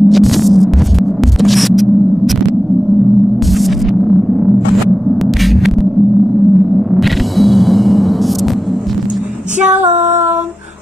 Shalom,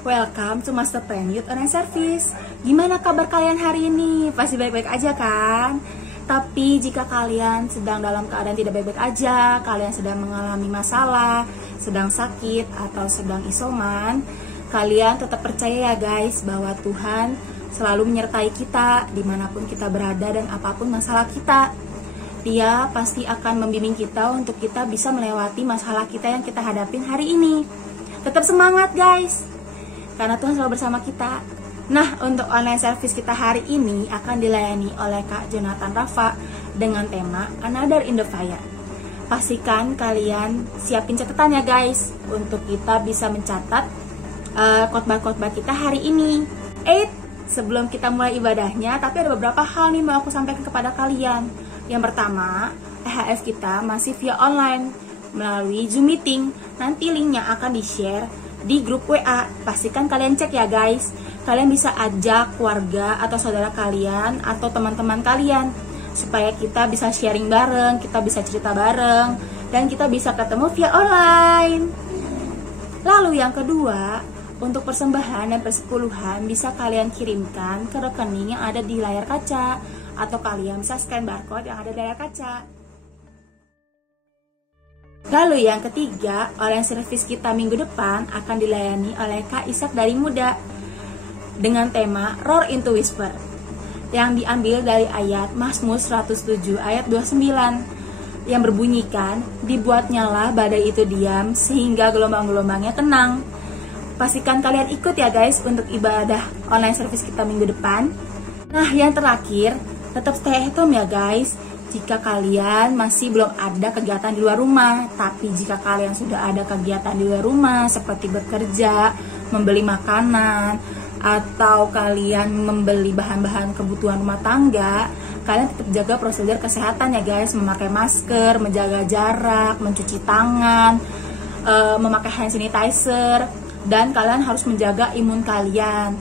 welcome to Master Plan Youth Online Service. Gimana kabar kalian hari ini? Pasti baik-baik aja kan? Tapi jika kalian sedang dalam keadaan tidak baik-baik aja, kalian sedang mengalami masalah, sedang sakit, atau sedang isoman, kalian tetap percaya ya guys, bahwa Tuhan selalu menyertai kita dimanapun kita berada dan apapun masalah kita. Dia pasti akan membimbing kita untuk kita bisa melewati masalah kita yang kita hadapin hari ini. Tetap semangat guys, karena Tuhan selalu bersama kita. Nah, untuk online service kita hari ini akan dilayani oleh Kak Jonathan Rafa dengan tema Another in the Fire. Pastikan kalian siapin catatannya guys, untuk kita bisa mencatat khotbah-khotbah kita hari ini. Sebelum kita mulai ibadahnya, tapi ada beberapa hal nih mau aku sampaikan kepada kalian. Yang pertama, EHF kita masih via online melalui Zoom meeting. Nanti linknya akan di-share di grup WA. Pastikan kalian cek ya guys. Kalian bisa ajak keluarga atau saudara kalian atau teman-teman kalian, supaya kita bisa sharing bareng, kita bisa cerita bareng, dan kita bisa ketemu via online. Lalu yang kedua, untuk persembahan dan persepuluhan bisa kalian kirimkan ke rekening yang ada di layar kaca, atau kalian bisa scan barcode yang ada di layar kaca. Lalu yang ketiga, online service kita minggu depan akan dilayani oleh Kak Ishak dari Muda dengan tema Roar into Whisper, yang diambil dari ayat Mazmur 107 ayat 29 yang berbunyikan, dibuat nyala badai itu diam sehingga gelombang-gelombangnya tenang. Pastikan kalian ikut ya guys untuk ibadah online service kita minggu depan. Nah, yang terakhir, tetap stay at home ya guys. Jika kalian masih belum ada kegiatan di luar rumah, tapi jika kalian sudah ada kegiatan di luar rumah seperti bekerja, membeli makanan, atau kalian membeli bahan-bahan kebutuhan rumah tangga, kalian tetap jaga prosedur kesehatan ya guys, memakai masker, menjaga jarak, mencuci tangan, memakai hand sanitizer, dan kalian harus menjaga imun kalian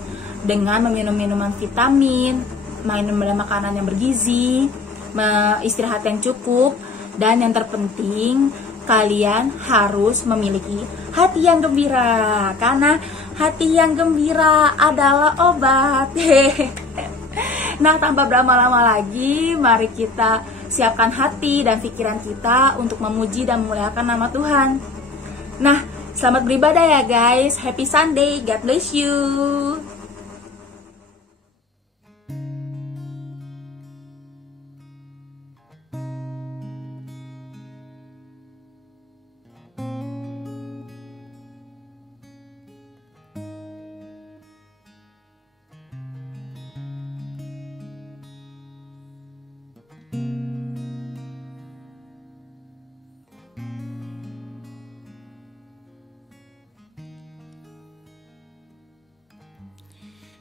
dengan meminum minuman vitamin, minum makanan yang bergizi, istirahat yang cukup, dan yang terpenting kalian harus memiliki hati yang gembira, karena hati yang gembira adalah obat. Nah, tanpa berlama-lama lagi, mari kita siapkan hati dan pikiran kita untuk memuji dan memuliakan nama Tuhan. Nah, selamat beribadah ya guys. Happy Sunday, God bless you.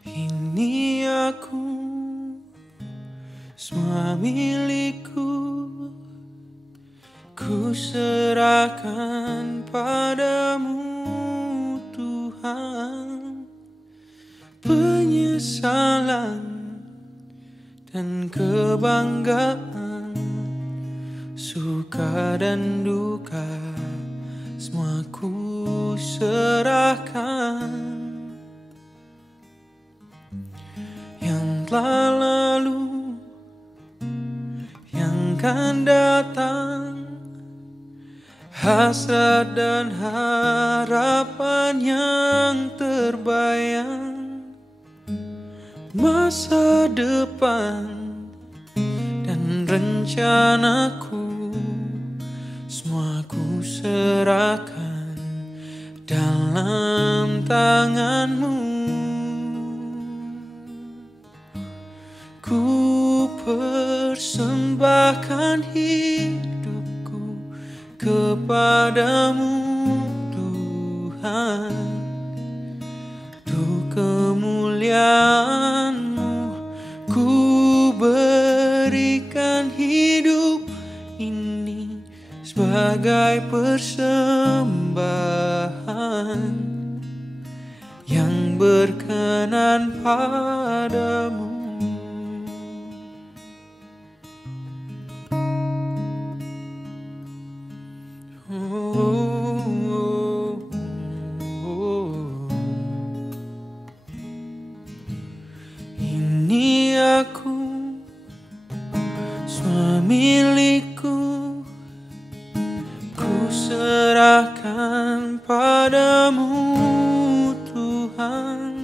Ini aku, semua milikku, ku serahkan padamu Tuhan. Penyesalan dan kebanggaan, suka dan duka, semua ku serahkan. Yang telah lalu, yang akan datang, hasrat dan harapan yang terbayang, masa depan dan rencanaku, semua ku serahkan dalam tanganmu. Ku persembahkan hidupku kepadamu Tuhan, untuk kemuliaan-Mu ku berikan hidup ini sebagai persembahan yang berkenan padamu. cintaku, semua milikku, ku serahkan padamu Tuhan.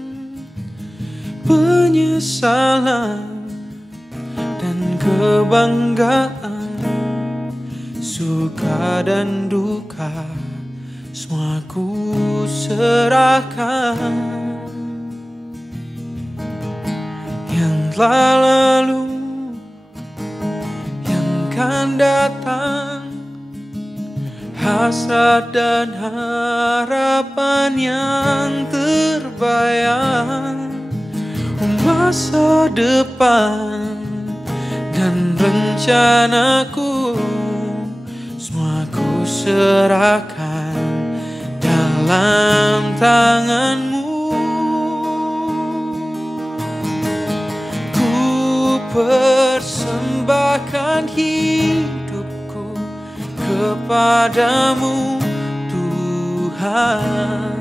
Penyesalan dan kebanggaan, suka dan duka, semua ku serahkan. Yang telah lalu, yang akan datang, hasrat dan harapan yang terbayang, masa depan dan rencanaku, semua ku serahkan dalam tanganmu. Ku persembahkan hidupku kepadamu Tuhan.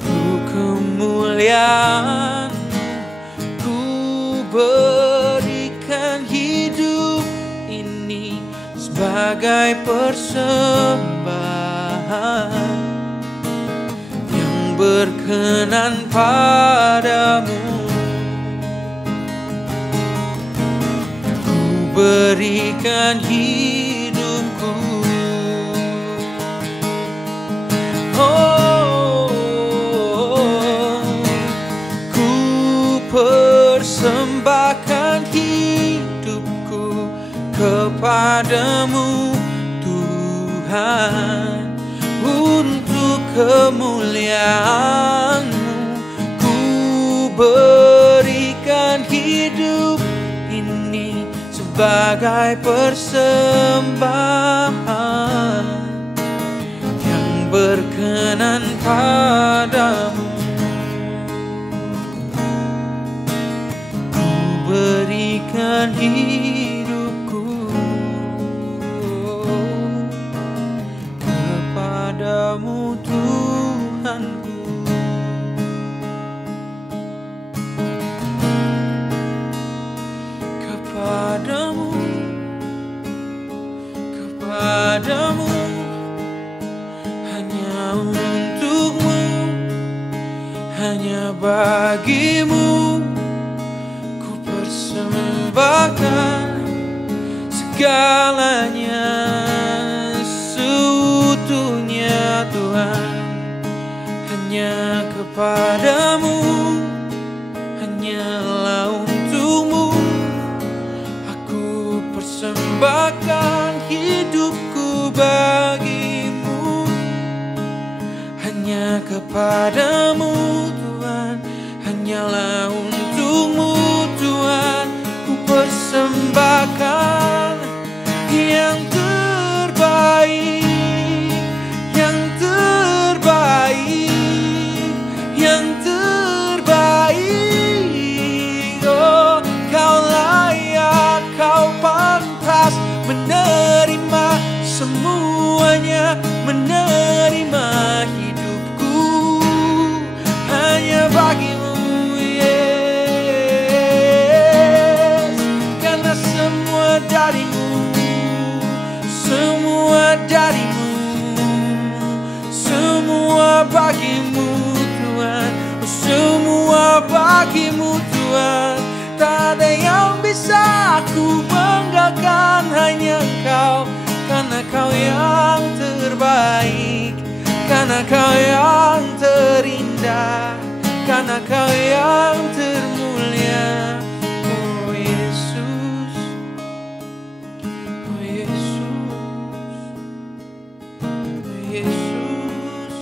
Ku kemuliaan, ku berikan hidup ini sebagai persembahan yang berkenan padamu. Ku berikan hidupku, ku persembahkan hidupku kepadamu Tuhan. Untuk kemuliaan-Mu ku berikan hidup ini sebagai persembahan yang berkenan padamu. Ku berikan hidupku kepadamu Tuhanku. Kepadamu, kepadamu, hanya untukmu, hanya bagimu ku persembahkan segalanya, seutuhnya Tuhan. Hanya kepadamu, hanyalah untukmu aku persembahkan hidupku bagimu. Hanya kepadamu Tuhan, hanyalah untukmu Tuhan, ku persembahkan yang terbaik, yang terbaik, yang terbaik. Oh, kau layak, kau pantas menerima semuanya, menerima hidupku hanya bagimu, yes. Karena semua darimu, semua darimu, semua bagimu Tuhan, semua bagimu Tuhan. Tak ada yang bisa aku banggakan, hanya Kau. Karena Kau yang terbaik, karena Kau yang terindah, karena Kau yang termulia. Oh Yesus, oh Yesus, oh Yesus.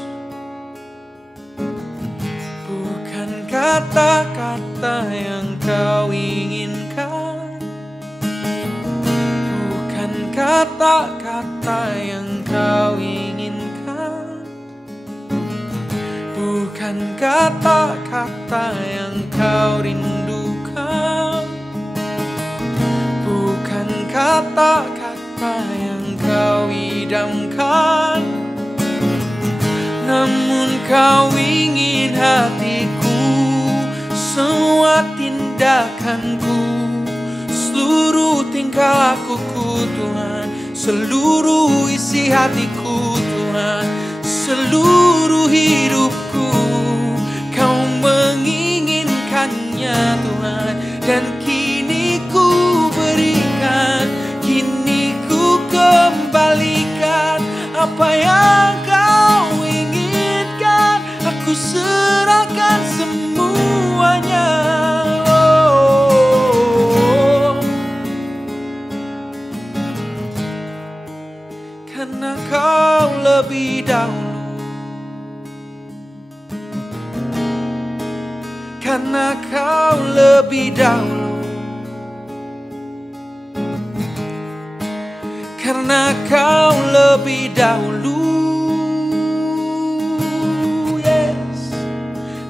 Bukan kata-kata yang Kau inginkan, bukan kata-kata yang Kau inginkan, bukan kata-kata yang Kau rindukan, bukan kata-kata yang Kau idamkan, namun Kau ingin hatiku. Semua tindakan tindakanku, seluruh tingkah lakuku Tuhan, seluruh isi hatiku Tuhan, seluruh hidupku Kau menginginkannya Tuhan. Dan kini ku berikan, kini ku kembalikan apa yang Kau inginkan, aku serahkan semuanya. Karena Kau lebih dahulu, karena Kau lebih dahulu, karena Kau lebih dahulu, yes.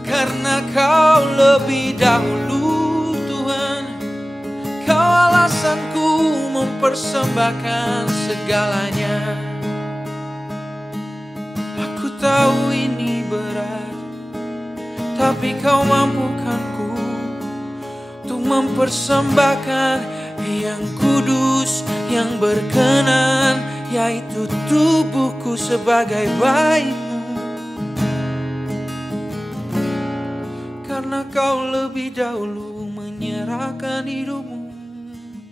Karena Kau lebih dahulu Tuhan, Kau alasanku mempersembahkan segalanya. Aku tahu ini berat, tapi Kau mampukanku untuk mempersembahkan yang kudus, yang berkenan, yaitu tubuhku sebagai bayi-Mu. Karena Kau lebih dahulu menyerahkan hidup-Mu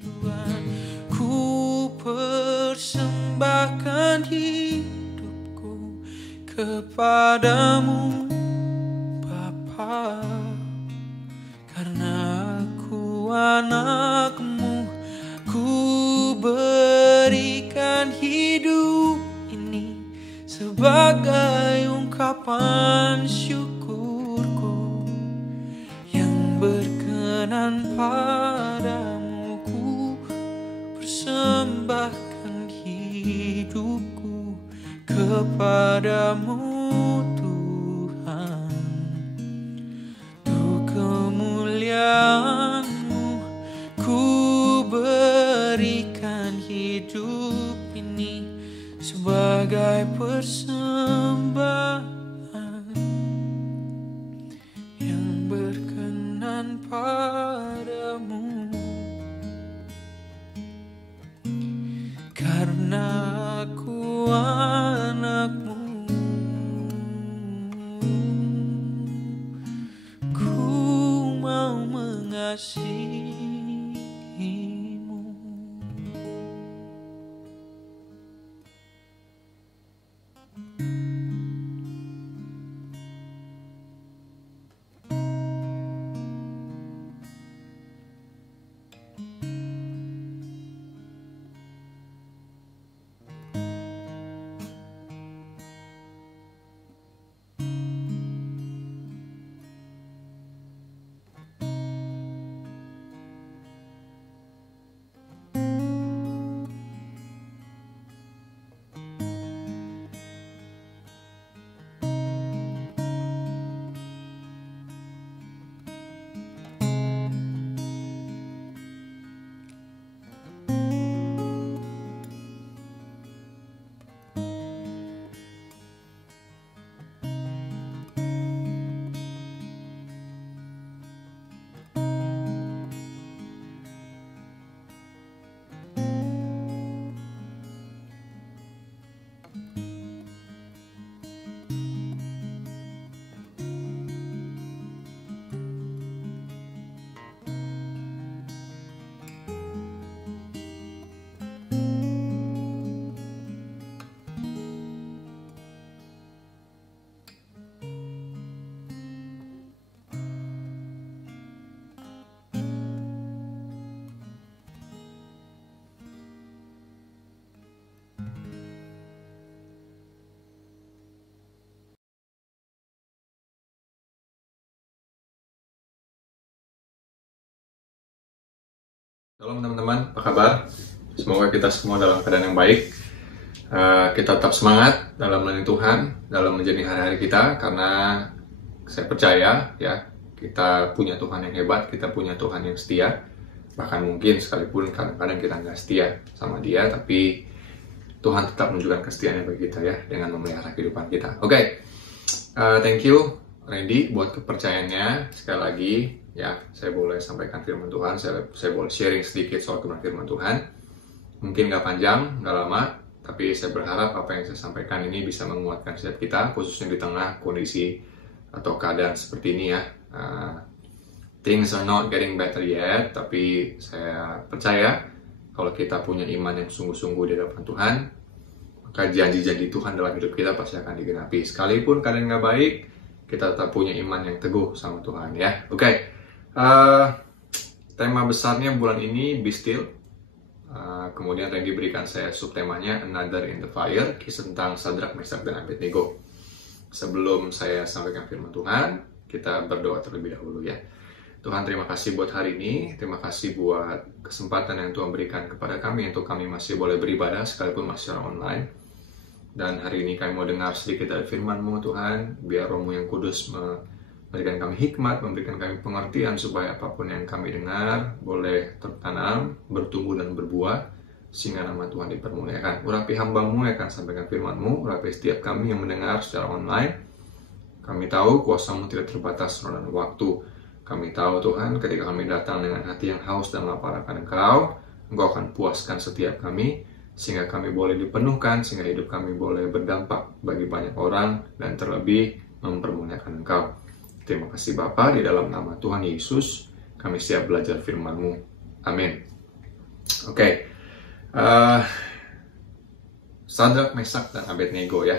Tuhan, ku persembahkan hidupku kepadamu Bapa. Karena aku anak-Mu, ku berikan hidup ini sebagai ungkapan syukurku yang berkenan padamu. Ku persembahkan hidupku kepadamu Tuhan, untuk kemuliaan-Mu ku berikan hidup ini sebagai persembahan yang berkenan padamu. Karena aku anak-Mu, ku mau mengasihi-Mu. Shalom teman-teman, apa kabar? Semoga kita semua dalam keadaan yang baik. Kita tetap semangat dalam melayani Tuhan, dalam menjalani hari-hari kita, karena saya percaya ya, kita punya Tuhan yang hebat, kita punya Tuhan yang setia. Bahkan mungkin sekalipun kadang-kadang kita nggak setia sama Dia, tapi Tuhan tetap menunjukkan kesetiaannya bagi kita ya, dengan memelihara kehidupan kita. Oke, thank you Randy buat kepercayaannya sekali lagi. ya saya boleh sampaikan firman Tuhan, saya boleh sharing sedikit soal firman Tuhan. Mungkin nggak panjang, nggak lama, tapi saya berharap apa yang saya sampaikan ini bisa menguatkan setiap kita, khususnya di tengah kondisi atau keadaan seperti ini ya. Things are not getting better yet, tapi saya percaya kalau kita punya iman yang sungguh-sungguh di hadapan Tuhan, maka janji-janji Tuhan dalam hidup kita pasti akan digenapi. Sekalipun keadaan nggak baik, kita tetap punya iman yang teguh sama Tuhan ya. Oke. Tema besarnya bulan ini Be Still. Kemudian Randy berikan saya subtemanya Another in the Fire, kisah tentang Sadrak, Meshach, dan Abednego. Sebelum saya sampaikan firman Tuhan, kita berdoa terlebih dahulu ya. Tuhan, terima kasih buat hari ini, terima kasih buat kesempatan yang Tuhan berikan kepada kami untuk kami masih boleh beribadah sekalipun masih secara online. Dan hari ini kami mau dengar sedikit dari firman-Mu Tuhan, biar Roh-Mu yang kudus memberikan kami hikmat, memberikan kami pengertian supaya apapun yang kami dengar boleh tertanam, bertumbuh dan berbuah, sehingga nama Tuhan dipermuliakan. Urapi hamba-Mu yang akan sampaikan firman-Mu, urapi setiap kami yang mendengar secara online. Kami tahu kuasa-Mu tidak terbatas ruang dan waktu. Kami tahu Tuhan, ketika kami datang dengan hati yang haus dan lapar akan Engkau, Engkau akan puaskan setiap kami, sehingga kami boleh dipenuhkan, sehingga hidup kami boleh berdampak bagi banyak orang, dan terlebih mempermuliakan Engkau. Terima kasih Bapa, di dalam nama Tuhan Yesus, kami siap belajar firman-Mu. Amin. Oke. Sadrak, Meshach, dan Abednego ya.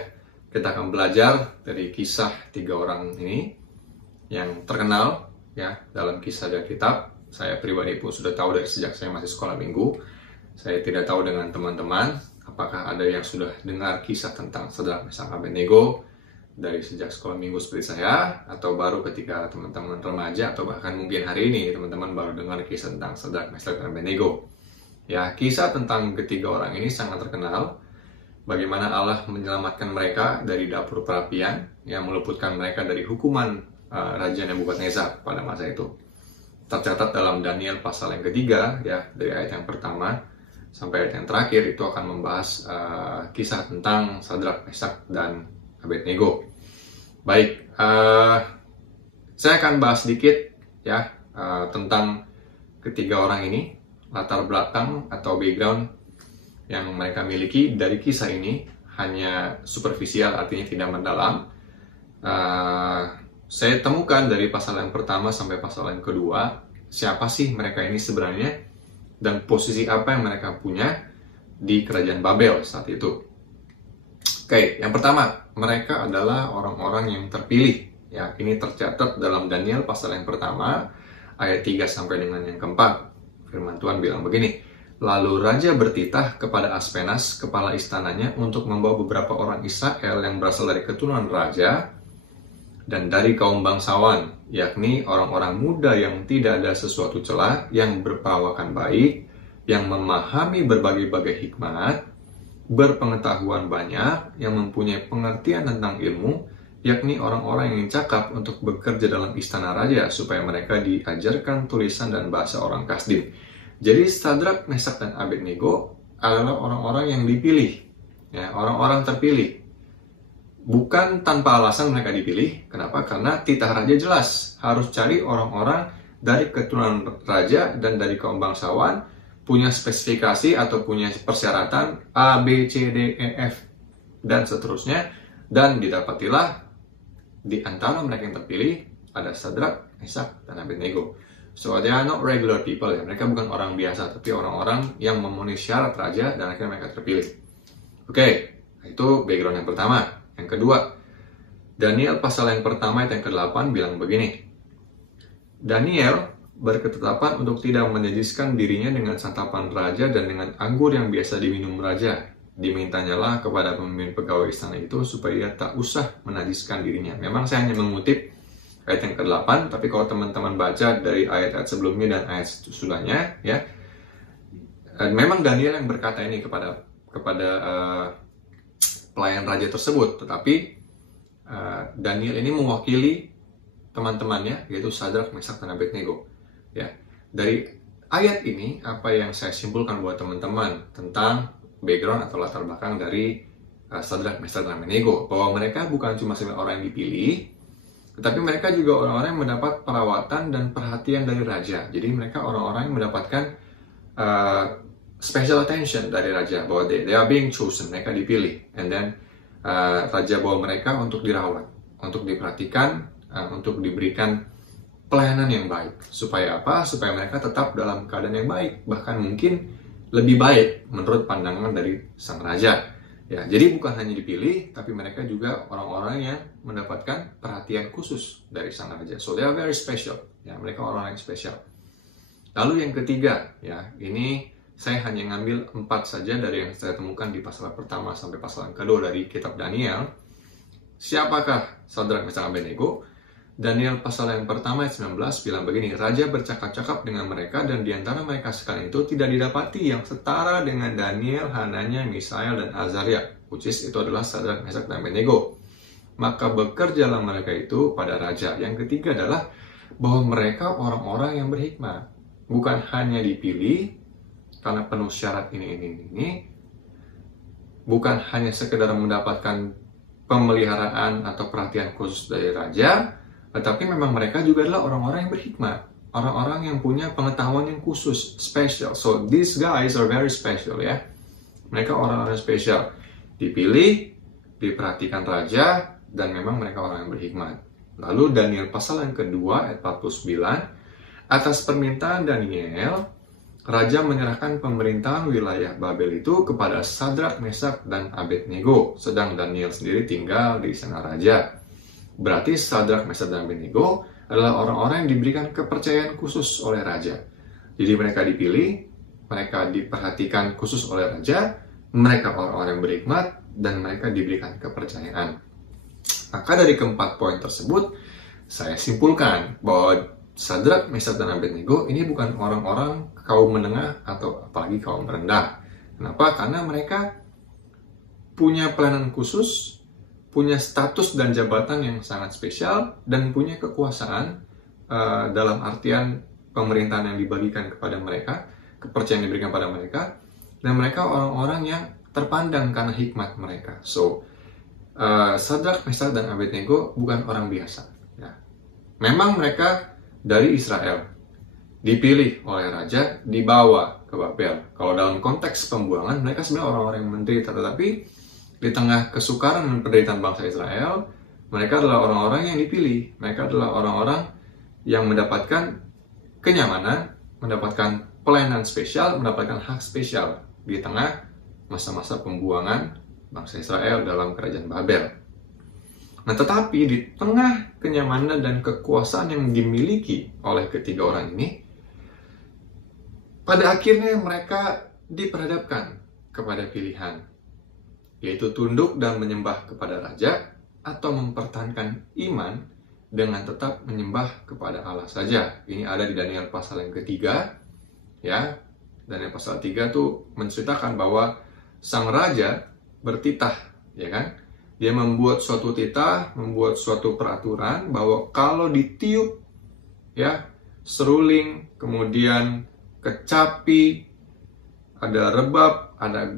Kita akan belajar dari kisah 3 orang ini yang terkenal ya dalam kisah dan kitab. Saya pribadi pun sudah tahu dari sejak saya masih sekolah minggu. Saya tidak tahu dengan teman-teman apakah ada yang sudah dengar kisah tentang Sadrak, Meshach, Abednego dari sejak sekolah minggu seperti saya, atau baru ketika teman-teman remaja, atau bahkan mungkin hari ini teman-teman baru dengar kisah tentang Sadrak, Meshach, dan Abednego. Ya, kisah tentang ketiga orang ini sangat terkenal. Bagaimana Allah menyelamatkan mereka dari dapur perapian yang meluputkan mereka dari hukuman Raja Nebukadnezar pada masa itu. Tercatat dalam Daniel pasal yang ketiga ya, dari ayat yang pertama sampai ayat yang terakhir itu akan membahas kisah tentang Sadrak, Meshach, dan Abednego. Baik, saya akan bahas sedikit ya tentang ketiga orang ini, latar belakang atau background yang mereka miliki dari kisah ini. Hanya superficial, artinya tidak mendalam. Saya temukan dari pasal yang pertama sampai pasal yang kedua, siapa sih mereka ini sebenarnya dan posisi apa yang mereka punya di kerajaan Babel saat itu. Oke, yang pertama, mereka adalah orang-orang yang terpilih. Ya, ini tercatat dalam Daniel pasal yang pertama, ayat 3 sampai dengan yang keempat. Firman Tuhan bilang begini, lalu Raja bertitah kepada Aspenas, kepala istananya, untuk membawa beberapa orang Israel yang berasal dari keturunan Raja dan dari kaum bangsawan, yakni orang-orang muda yang tidak ada sesuatu celah, yang berperawakan baik, yang memahami berbagai-bagai hikmat, berpengetahuan banyak, yang mempunyai pengertian tentang ilmu, yakni orang-orang yang cakap untuk bekerja dalam istana raja, supaya mereka diajarkan tulisan dan bahasa orang Kasdim. Jadi Sadrak, Meshach, dan Abednego adalah orang-orang yang dipilih, ya, orang-orang terpilih. Bukan tanpa alasan mereka dipilih. Kenapa? Karena titah raja jelas, harus cari orang-orang dari keturunan raja dan dari kaum bangsawan, punya spesifikasi atau punya persyaratan A, B, C, D, E, F, dan seterusnya. Dan didapatilah di antara mereka yang terpilih ada Sadrak, Meshach, dan Abednego. So they are not regular people ya. Mereka bukan orang biasa, tapi orang-orang yang memenuhi syarat raja dan akhirnya mereka terpilih. Oke, itu background yang pertama. Yang kedua, Daniel pasal yang pertama ayat yang ke-8 bilang begini. Daniel berketetapan untuk tidak menajiskan dirinya dengan santapan raja dan dengan anggur yang biasa diminum raja. Dimintanyalah kepada pemimpin pegawai istana itu supaya dia tak usah menajiskan dirinya. Memang saya hanya mengutip ayat yang ke-8, tapi kalau teman-teman baca dari ayat-ayat sebelumnya dan ayat sesudahnya, ya, memang Daniel yang berkata ini kepada pelayan raja tersebut, tetapi Daniel ini mewakili teman-temannya, yaitu Sadrak, Meshach, dan Abednego. Ya, dari ayat ini apa yang saya simpulkan buat teman-teman tentang background atau latar belakang dari Sadrak, Meshach, dan Abednego, bahwa mereka bukan cuma sebagai orang yang dipilih, Tetapi mereka juga orang-orang yang mendapat perawatan dan perhatian dari raja. Jadi mereka orang-orang yang mendapatkan special attention dari raja, bahwa they are being chosen, mereka dipilih. And then raja bawa mereka untuk dirawat, untuk diperhatikan, untuk diberikan pelayanan yang baik. Supaya apa? Supaya mereka tetap dalam keadaan yang baik, bahkan mungkin lebih baik menurut pandangan dari sang raja. Ya, jadi bukan hanya dipilih, tapi mereka juga orang-orang yang mendapatkan perhatian khusus dari sang raja. So they are very special. Ya, mereka orang-orang yang spesial. Lalu yang ketiga, ya, ini saya hanya ngambil 4 saja dari yang saya temukan di pasal pertama sampai pasal yang kedua dari kitab Daniel. Siapakah Sadrak, Mesak, Abednego? Daniel pasal yang pertama ayat 19 bilang begini, Raja bercakap-cakap dengan mereka dan di antara mereka sekalian itu tidak didapati yang setara dengan Daniel, Hananya, Misael, dan Azaria, which is itu adalah Sadrak, Mesak, dan Abednego. Maka bekerjalah mereka itu pada raja. Yang ketiga adalah bahwa mereka orang-orang yang berhikmat. Bukan hanya dipilih karena penuh syarat ini. Bukan hanya sekedar mendapatkan pemeliharaan atau perhatian khusus dari raja, tetapi memang mereka juga adalah orang-orang yang berhikmat, orang-orang yang punya pengetahuan yang khusus, special. So these guys are very special, ya. Mereka orang-orang spesial, dipilih, diperhatikan raja, dan memang mereka orang yang berhikmat. Lalu Daniel pasal yang kedua ayat 49, atas permintaan Daniel, raja menyerahkan pemerintahan wilayah Babel itu kepada Sadrak, Mesak, dan Abednego, sedang Daniel sendiri tinggal di istana raja. Berarti Sadrak, Mesak, dan Abednego adalah orang-orang yang diberikan kepercayaan khusus oleh raja. Jadi mereka dipilih, mereka diperhatikan khusus oleh raja, mereka orang-orang yang berhikmat, dan mereka diberikan kepercayaan. Maka dari keempat poin tersebut, saya simpulkan bahwa Sadrak, Mesak, dan Abednego ini bukan orang-orang kaum menengah atau apalagi kaum rendah. Kenapa? Karena mereka punya pelayanan khusus, punya status dan jabatan yang sangat spesial, dan punya kekuasaan dalam artian pemerintahan yang dibagikan kepada mereka, kepercayaan yang diberikan pada mereka, dan mereka orang-orang yang terpandang karena hikmat mereka. So, Sadrak, Mesak, dan Abednego bukan orang biasa. Ya. Memang mereka dari Israel, dipilih oleh raja, dibawa ke Babel. Kalau dalam konteks pembuangan, mereka sebenarnya orang-orang yang menderita, tetapi di tengah kesukaran dan penderitaan bangsa Israel, mereka adalah orang-orang yang dipilih. Mereka adalah orang-orang yang mendapatkan kenyamanan, mendapatkan pelayanan spesial, mendapatkan hak spesial di tengah masa-masa pembuangan bangsa Israel dalam kerajaan Babel. Nah, tetapi di tengah kenyamanan dan kekuasaan yang dimiliki oleh ketiga orang ini, pada akhirnya mereka diperhadapkan kepada pilihan, yaitu tunduk dan menyembah kepada raja, atau mempertahankan iman dengan tetap menyembah kepada Allah saja. Ini ada di Daniel pasal yang ketiga, ya. Daniel pasal 3 tuh menceritakan bahwa sang raja bertitah, ya kan? Dia membuat suatu titah, membuat suatu peraturan bahwa kalau ditiup, ya, seruling, kemudian kecapi, ada rebab, ada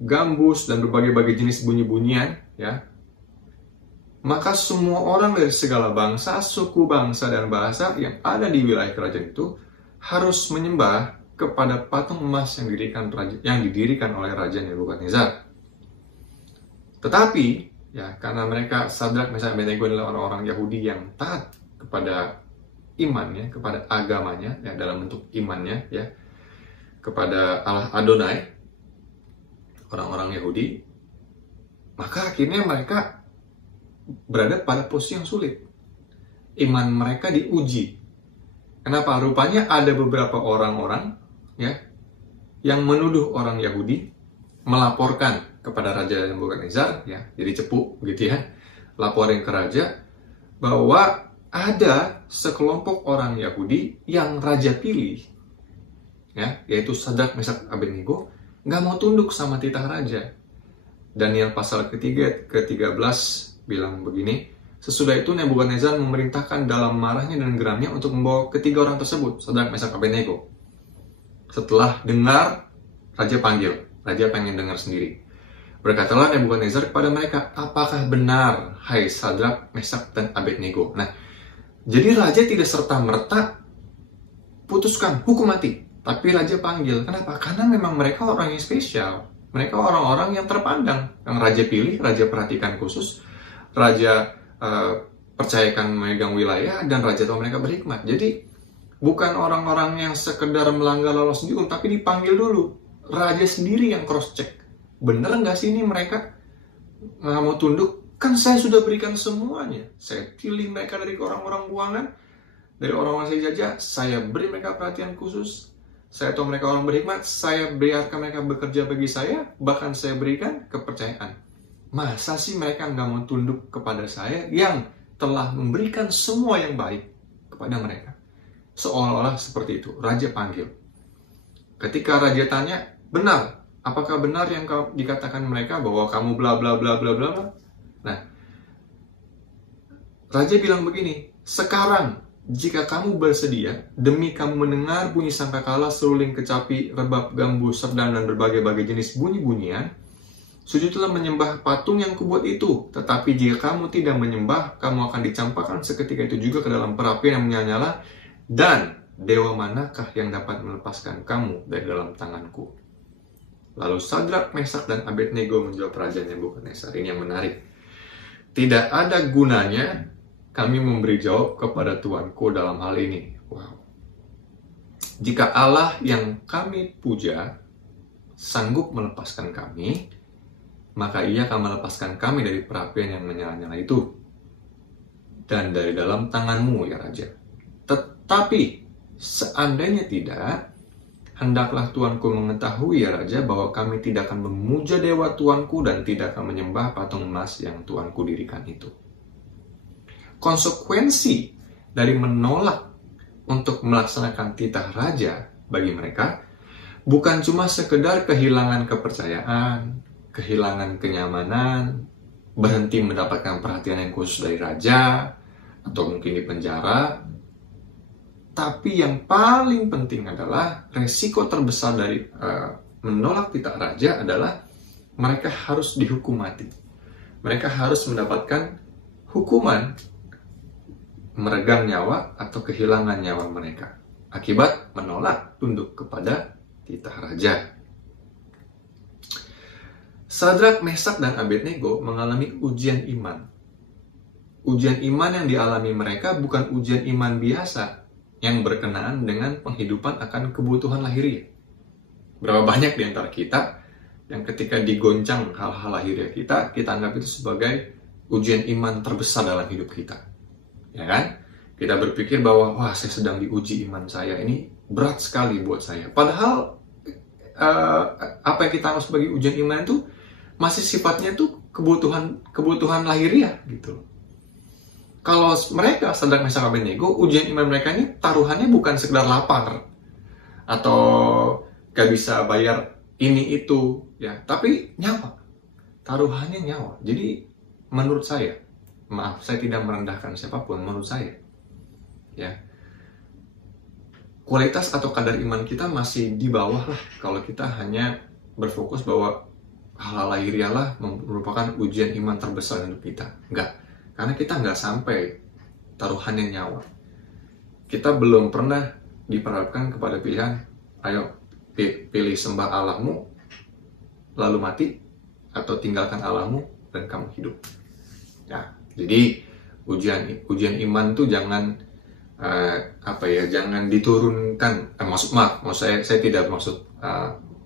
gambus, dan berbagai-bagai jenis bunyi-bunyian, ya, maka semua orang dari segala bangsa, suku, bangsa, dan bahasa yang ada di wilayah kerajaan itu harus menyembah kepada patung emas yang didirikan oleh Raja Nebukadnezar. Tetapi, ya, karena mereka Sadrak, Mesak, Abednego adalah orang-orang Yahudi yang taat kepada imannya, kepada agamanya, ya, dalam bentuk imannya, ya, kepada Allah Adonai, orang-orang Yahudi, maka akhirnya mereka berada pada posisi yang sulit. Iman mereka diuji. Kenapa? Rupanya ada beberapa orang-orang, ya, yang menuduh orang Yahudi, melaporkan kepada Raja Nebukadnezar, ya, jadi cepu gitu, ya, laporin ke raja bahwa ada sekelompok orang Yahudi yang raja pilih, ya, yaitu Sadrak, Mesak, Abednego, nggak mau tunduk sama titah raja. Daniel pasal ketiga ke-13 bilang begini, sesudah itu Nebukadnezar memerintahkan dalam marahnya dan geramnya untuk membawa ketiga orang tersebut, Sadrak, Mesak, Abednego. Setelah dengar, raja panggil, raja pengen dengar sendiri. Berkatalah Nebukadnezar kepada mereka, apakah benar, hai Sadrak, Mesak, dan Abednego? Nah, jadi raja tidak serta-merta putuskan hukum mati, tapi raja panggil. Kenapa? Karena memang mereka orang yang spesial. Mereka orang-orang yang terpandang, yang raja pilih, raja perhatikan khusus, raja percayakan memegang wilayah, dan raja tahu mereka berhikmat. Jadi bukan orang-orang yang sekedar melanggar lolos hukum, tapi dipanggil dulu. Raja sendiri yang cross check. Bener nggak sih ini mereka nggak mau tunduk? Kan saya sudah berikan semuanya. Saya pilih mereka dari orang-orang buangan, dari orang-orang saya jajah. Saya beri mereka perhatian khusus. Saya tahu mereka orang berhikmat. Saya biarkan mereka bekerja bagi saya. Bahkan saya berikan kepercayaan. Masa sih mereka nggak mau tunduk kepada saya yang telah memberikan semua yang baik kepada mereka? Seolah-olah seperti itu. Raja panggil. Ketika raja tanya, benar. Apakah benar yang dikatakan mereka bahwa kamu bla bla bla bla bla? Nah, raja bilang begini, sekarang jika kamu bersedia, demi kamu mendengar bunyi sangkakala, seruling kecapi, rebab, gambu, serdang, dan berbagai-bagai jenis bunyi-bunyian, sujudlah menyembah patung yang kubuat itu. Tetapi jika kamu tidak menyembah, kamu akan dicampakkan seketika itu juga ke dalam perapian yang menyala-nyala, dan dewa manakah yang dapat melepaskan kamu dari dalam tanganku? Lalu Sadrak, Mesak, dan Abednego menjawab Raja Nebukadnezar. Ini yang menarik. Tidak ada gunanya kami memberi jawab kepada Tuanku dalam hal ini. Wow. Jika Allah yang kami puja sanggup melepaskan kami, maka Ia akan melepaskan kami dari perapian yang menyala-nyala itu dan dari dalam tanganmu, ya Raja. Tetapi seandainya tidak, hendaklah Tuanku mengetahui, ya Raja, bahwa kami tidak akan memuja dewa Tuanku dan tidak akan menyembah patung emas yang Tuanku dirikan itu. Konsekuensi dari menolak untuk melaksanakan titah raja bagi mereka bukan cuma sekedar kehilangan kepercayaan, kehilangan kenyamanan, berhenti mendapatkan perhatian yang khusus dari raja, atau mungkin di penjara. Tapi yang paling penting adalah resiko terbesar dari menolak titah raja adalah mereka harus dihukum mati. Mereka harus mendapatkan hukuman meregang nyawa atau kehilangan nyawa mereka akibat menolak tunduk kepada titah raja. Sadrak, Mesak, dan Abednego mengalami ujian iman. Ujian iman yang dialami mereka bukan ujian iman biasa yang berkenaan dengan penghidupan akan kebutuhan lahiriah. Berapa banyak di antara kita yang ketika digoncang hal-hal lahiriah kita anggap itu sebagai ujian iman terbesar dalam hidup kita. Ya kan? Kita berpikir bahwa, wah, saya sedang diuji iman saya, ini berat sekali buat saya. Padahal, apa yang kita anggap sebagai ujian iman itu masih sifatnya itu kebutuhan lahiriah gitu. Kalau mereka Sadrak, Mesak, Abednego, ujian iman mereka ini taruhannya bukan sekedar lapar atau gak bisa bayar ini itu, ya, tapi nyawa. Taruhannya nyawa. Jadi menurut saya, maaf, saya tidak merendahkan siapapun, menurut saya, ya, kualitas atau kadar iman kita masih di bawah lah kalau kita hanya berfokus bahwa hal-hal lahiriah lah merupakan ujian iman terbesar untuk kita. Enggak. Karena kita nggak sampai taruhannya nyawa. Kita belum pernah diperhadapkan kepada pilihan, ayo pilih sembah Allahmu, lalu mati, atau tinggalkan Allahmu dan kamu hidup. Nah, jadi ujian iman tuh jangan jangan diturunkan. Maksud saya tidak maksud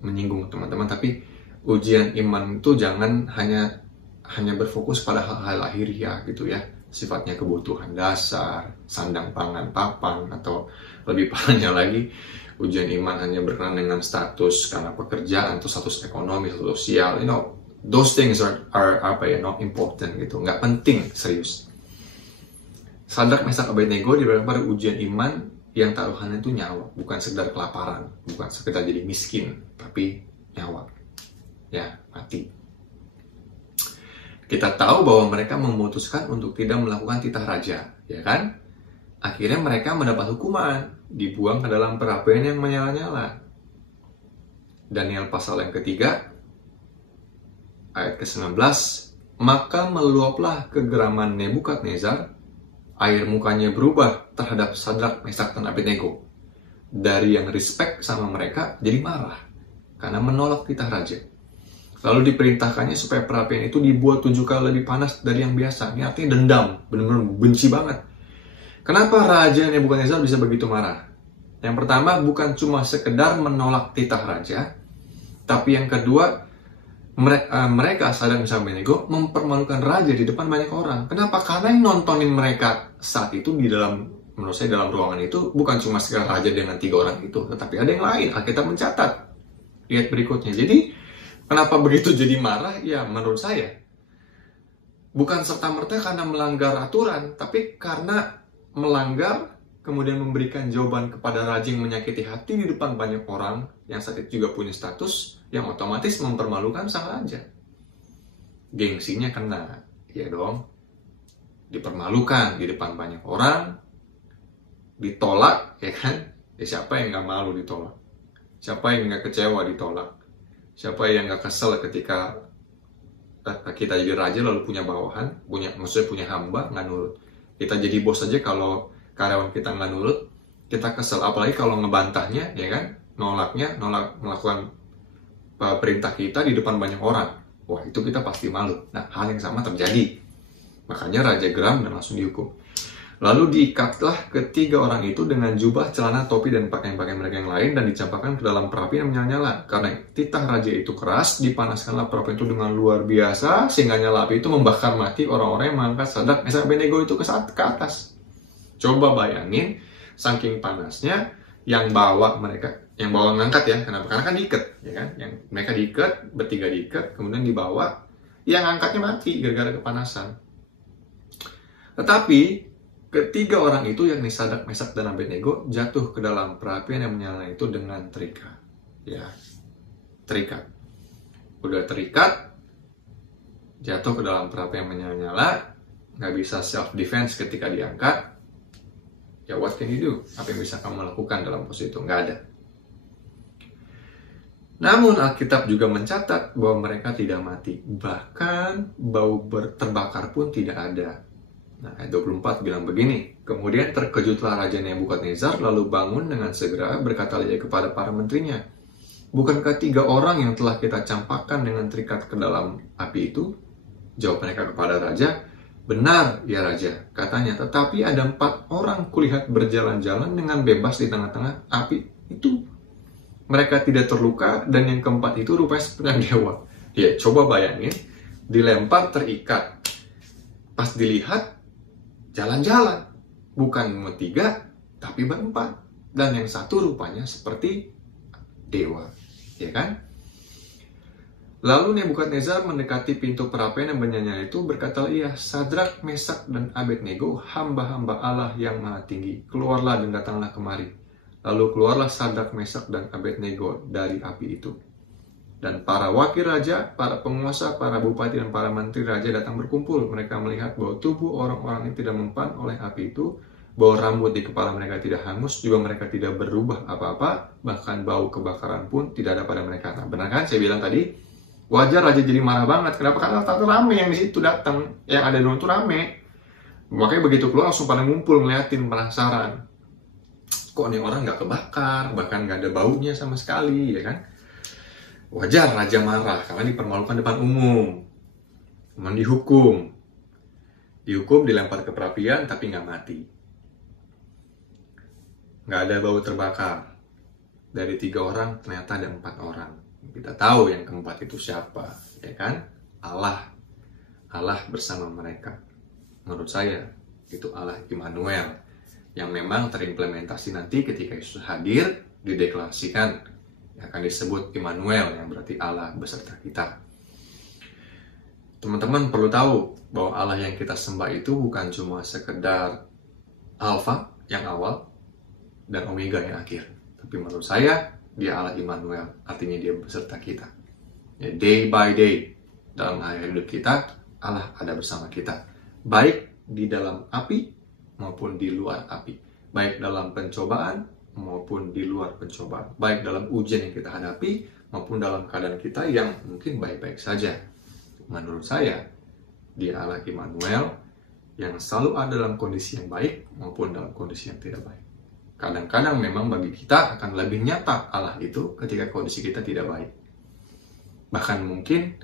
menyinggung teman-teman, tapi ujian iman itu jangan hanya berfokus pada hal-hal lahiriah gitu ya, sifatnya kebutuhan dasar, sandang pangan papan, atau lebih parahnya lagi ujian iman hanya berkenaan dengan status karena pekerjaan atau status ekonomi, sosial. Those things are not important gitu, nggak penting serius. Sadrak, Mesak, Abednego diberikan pada ujian iman yang taruhannya itu nyawa, bukan sekedar kelaparan, bukan sekedar jadi miskin, tapi nyawa, ya, mati. Kita tahu bahwa mereka memutuskan untuk tidak melakukan titah raja, ya kan? Akhirnya mereka mendapat hukuman, dibuang ke dalam perapian yang menyala-nyala. Daniel pasal yang ketiga, ayat ke-19, maka meluaplah kegeraman Nebukadnezar, air mukanya berubah terhadap Sadrak, Mesak, dan Abednego. Dari yang respect sama mereka jadi marah karena menolak titah raja. Lalu diperintahkannya supaya perapian itu dibuat 7 kali lebih panas dari yang biasa. Ini artinya dendam, benar-benar benci banget. Kenapa Raja Nebukadnezar bisa begitu marah? Yang pertama, bukan cuma sekedar menolak titah raja, tapi yang kedua, mereka Sadrak, Mesak, Abednego mempermalukan raja di depan banyak orang. Kenapa? Karena yang nontonin mereka saat itu di dalam, menurut saya dalam ruangan itu bukan cuma sekedar raja dengan 3 orang itu, tetapi ada yang lain. Alkitab mencatat. Lihat berikutnya. Jadi, kenapa begitu jadi marah? Ya, menurut saya bukan serta-merta karena melanggar aturan, tapi karena melanggar, kemudian memberikan jawaban kepada raja yang menyakiti hati di depan banyak orang yang saat itu juga punya status, yang otomatis mempermalukan sang raja. Gengsinya kena, ya dong. Dipermalukan di depan banyak orang, ditolak, ya kan? Ya siapa yang nggak malu ditolak? Siapa yang nggak kecewa ditolak? Siapa yang nggak kesel ketika kita jadi raja lalu punya bawahan, maksudnya punya hamba nggak nurut? Kita jadi bos aja kalau karyawan kita nggak nurut, kita kesel. Apalagi kalau ngebantahnya, ya kan? Nolak melakukan perintah kita di depan banyak orang. Wah, itu kita pasti malu. Nah, hal yang sama terjadi. Makanya raja geram dan langsung dihukum. Lalu diikatlah ketiga orang itu dengan jubah, celana, topi, dan pakaian-pakaian mereka yang lain dan dicampakkan ke dalam perapi yang menyala-nyala. Karena titah raja itu keras, dipanaskanlah perapi itu dengan luar biasa, sehingga nyala api itu membakar mati orang-orang yang mengangkat Sadrak, Mesak, Abednego itu ke atas. Coba bayangin, saking panasnya, yang bawa ngangkat ya, kenapa? Karena kan diikat, ya kan? Yang mereka diikat, bertiga diikat, kemudian dibawa, yang angkatnya mati gara-gara kepanasan. Tetapi ketiga orang itu, yakni Sadrak, Mesak, dan Abednego, jatuh ke dalam perapian yang menyala itu dengan terikat. Ya, terikat. Udah terikat, jatuh ke dalam perapian yang menyala-nyala, nggak bisa self-defense ketika diangkat. Ya, what can you do? Apa yang bisa kamu lakukan dalam posisi itu? Nggak ada. Namun Alkitab juga mencatat bahwa mereka tidak mati. Bahkan bau terbakar pun tidak ada. Nah, ayat 24 bilang begini, kemudian terkejutlah Raja Nebukadnezar lalu bangun dengan segera berkata ia kepada para menterinya, bukankah 3 orang yang telah kita campakkan dengan terikat ke dalam api itu? Jawab mereka kepada Raja, benar ya Raja, katanya, tetapi ada 4 orang kulihat berjalan-jalan dengan bebas di tengah-tengah api itu. Mereka tidak terluka dan yang keempat itu rupanya seperti dewa. Ya, coba bayangin, dilempar terikat. Pas dilihat, jalan-jalan. Bukan 3, tapi 4. Dan yang satu rupanya seperti dewa. Ya kan? Lalu Nebukadnezar mendekati pintu perapian yang menyala itu, berkata, iya, Sadrak, Mesak, dan Abednego, hamba-hamba Allah yang maha tinggi, keluarlah dan datanglah kemari. Lalu keluarlah Sadrak, Mesak, dan Abednego dari api itu. Dan para wakil raja, para penguasa, para bupati, dan para menteri raja datang berkumpul. Mereka melihat bahwa tubuh orang-orang yang tidak mempan oleh api itu, bahwa rambut di kepala mereka tidak hangus, juga mereka tidak berubah apa-apa, bahkan bau kebakaran pun tidak ada pada mereka. Nah, benar kan? Saya bilang tadi, wajar raja jadi marah banget. Kenapa? Karena tak rame yang di situ datang, yang ada di rumah itu rame. Makanya begitu keluar langsung pada ngumpul ngeliatin, penasaran. Kok nih orang nggak kebakar, bahkan nggak ada baunya sama sekali, ya kan? Wajar raja marah karena dipermalukan depan umum. Kemudian dihukum, dilempar ke perapian tapi nggak mati. Nggak ada bau terbakar. Dari 3 orang ternyata ada 4 orang. Kita tahu yang keempat itu siapa, ya kan? Allah bersama mereka. Menurut saya itu Allah Immanuel, yang memang terimplementasi nanti ketika Yesus hadir, dideklarasikan, akan disebut Immanuel, yang berarti Allah beserta kita. Teman-teman perlu tahu bahwa Allah yang kita sembah itu bukan cuma sekedar Alfa yang awal dan Omega yang akhir, tapi menurut saya dia Allah Immanuel, artinya dia beserta kita. Ya, day by day dalam akhir hidup kita, Allah ada bersama kita, baik di dalam api maupun di luar api, baik dalam pencobaan maupun di luar pencobaan, baik dalam ujian yang kita hadapi maupun dalam keadaan kita yang mungkin baik-baik saja. Menurut saya, dia Allah Immanuel yang selalu ada dalam kondisi yang baik maupun dalam kondisi yang tidak baik. Kadang-kadang memang bagi kita akan lebih nyata Allah itu ketika kondisi kita tidak baik. Bahkan mungkin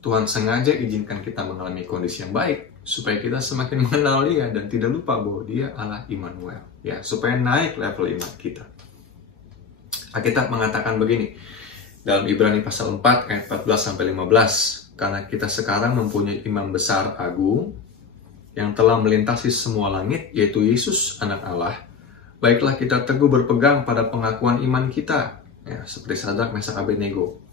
Tuhan sengaja izinkan kita mengalami kondisi yang baik supaya kita semakin mengenal Dia dan tidak lupa bahwa Dia Allah Immanuel, ya, supaya naik level iman kita. Alkitab mengatakan begini dalam Ibrani pasal 4 ayat 14-15, karena kita sekarang mempunyai imam besar agung yang telah melintasi semua langit, yaitu Yesus anak Allah. Baiklah kita teguh berpegang pada pengakuan iman kita, ya, seperti Sadrak, Mesak, Abednego.